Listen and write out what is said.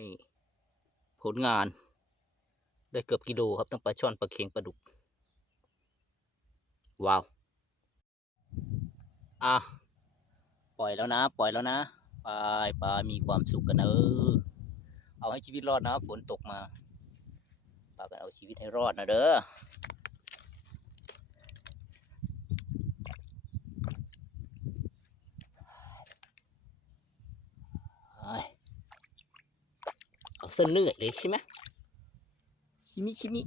นี่ผลงานได้เกือบกิโลครับทั้งปลาช่อนปลาเค็งปลาดุกว้าวอ่ะปล่อยแล้วนะปล่อยแล้วนะปลามีความสุขกันนะเอาให้ชีวิตรอดนะฝนตกมาปลากันเอาชีวิตให้รอดนะเด้อเอาเส้นเนื้อเลยใช่ไหมชิมิ